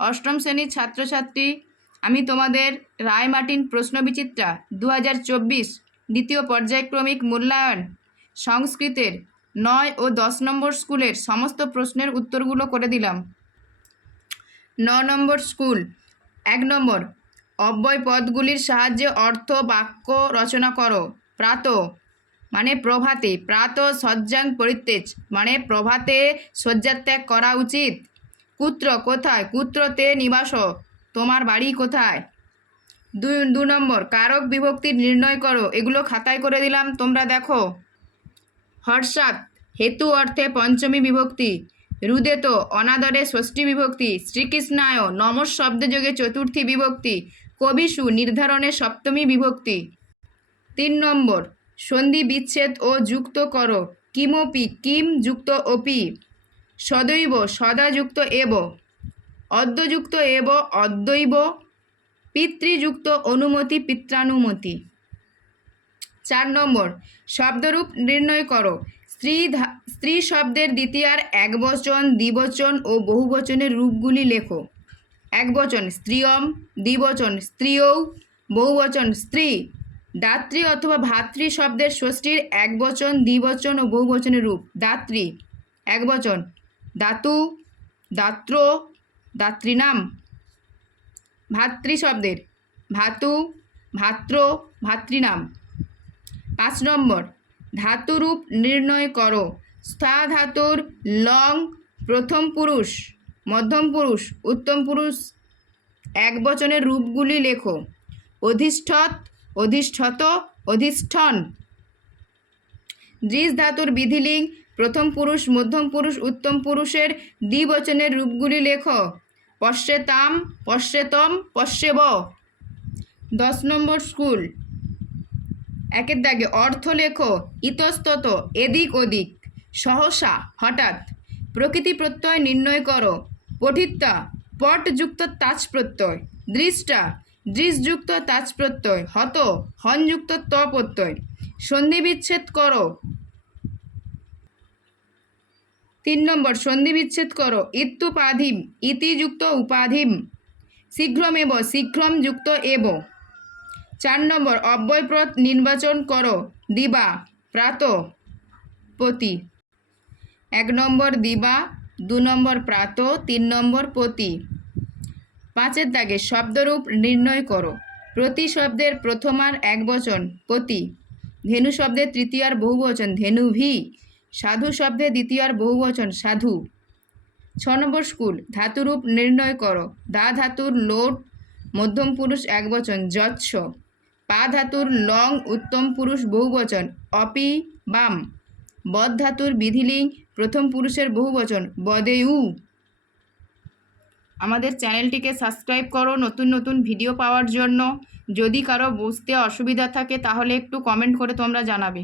অষ্টম শ্রেণীর ছাত্রছাত্রী, আমি তোমাদের রায়মার্টিন প্রশ্নবিচিত্রা 2024 দ্বিতীয় পর্যায়ক্রমিক মূল্যায়ন সংস্কৃতের 9 ও 10 নম্বর স্কুলের সমস্ত প্রশ্নের উত্তরগুলো করে দিলাম। 9 নম্বর স্কুল। 1 নম্বর, অব্যয় পদগুলির সাহায্যে অর্থ বাক্য রচনা করো। প্রাত মানে প্রভাতে, প্রাত শয্যাং পরিত্যজ মানে প্রভাতে শয্যাত্যাগ করা উচিত। কুত্র কোথায়, কুত্রতে নিবাস তোমার বাড়ি কোথায়। 2 নম্বর, কারক বিভক্তি নির্ণয় করো। এগুলো খাতায় করে দিলাম, তোমরা দেখো। হর্ষাৎ হেতু অর্থে পঞ্চমী বিভক্তি, রুদেত অনাদরে ষষ্ঠী বিভক্তি, শ্রীকৃষ্ণায় নমঃ শব্দে যোগে চতুর্থী বিভক্তি, কবিষু নির্ধারণে সপ্তমী বিভক্তি। 3 নম্বর, সন্ধি বিচ্ছেদ ও যুক্ত করো। কিমপি কিম যুক্ত অপি, সদৈব সদা যুক্ত এব, অদ্যযুক্ত এব অদ্বৈব, পিতৃযুক্ত অনুমতি পিত্রানুমতি। 4 নম্বর, শব্দরূপ নির্ণয় করো। স্ত্রী শব্দের দ্বিতীয়ার একবচন, দ্বিবচন ও বহুবচনের রূপগুলি লেখো। একবচন স্ত্রিয়ম, দ্বিবচন স্ত্রিয়ৌ, বহুবচন স্ত্রী। দাত্রী অথবা ভাতৃ শব্দের ষষ্ঠীর একবচন, দ্বিবচন ও বহুবচনের রূপ। দাত্রী একবচন দাতু, দাত্র, দাতৃনাম। ভাতৃ শব্দের ভাতু, ভাত্র, ভাতৃনাম। 5 নম্বর, ধাতুরূপ নির্ণয় করো। স্থা ধাতুর লং প্রথম পুরুষ, মধ্যম পুরুষ, উত্তম পুরুষ একবচনের রূপগুলি লেখো। অধিষ্ঠৎ, অধিষ্ঠত, অধিষ্ঠন। দৃশ ধাতুর বিধিলিঙ্গ প্রথম পুরুষ, মধ্যম পুরুষ, উত্তম পুরুষের দ্বিবচনের রূপগুলি লেখো। পশ্যেতাম, পশ্যেতম, পশ্যেব। 10 নম্বর স্কুল। 1 দাগে অর্থ লেখো। ইতস্তত এদিক ওদিক, সহসা হঠাৎ। প্রকৃতি প্রত্যয় নির্ণয় করো। পঠিতা পটযুক্ত তাচ প্রত্যয়, দৃষ্টা দৃশযুক্ত তাচ প্রত্যয়, হত হনযুক্ত ত প্রত্যয়। সন্ধি বিচ্ছেদ করো। 3 নম্বর, সন্ধি বিচ্ছেদ করো। ইত্যুপাধিম ইতিযুক্ত উপাধিম, শীঘ্রমেব শীঘ্রম যুক্ত এব। 4 নম্বর, অব্যয়পদ নির্বাচন করো। দিবা প্রাত পতি। 1 নম্বর দিবা, 2 নম্বর প্রাত, 3 নম্বর পতি। 5 দাগে শব্দরূপ নির্ণয় করো। প্রতি শব্দের প্রথমার একবচন পতি, ধেনু শব্দের তৃতীয়ার বহুবচন ধেনুভি, সাধু শব্দের দ্বিতীয়ার বহুবচন সাধু। 6 নম্বর স্কুল। ধাতুরূপ নির্ণয় করো। দা ধাতুর লোট মধ্যম পুরুষ একবচন যৎস, পা ধাতুর লং উত্তম পুরুষ বহুবচন অপি বাম, বদ ধাতুর বিধিলিঙ্গ প্রথম পুরুষের বহুবচন বদেউ। আমাদের চ্যানেলটিকে সাবস্ক্রাইব করো নতুন নতুন ভিডিও পাওয়ার জন্য। যদি কারো বুঝতে অসুবিধা থাকে তাহলে একটু কমেন্ট করে তোমরা জানাবে।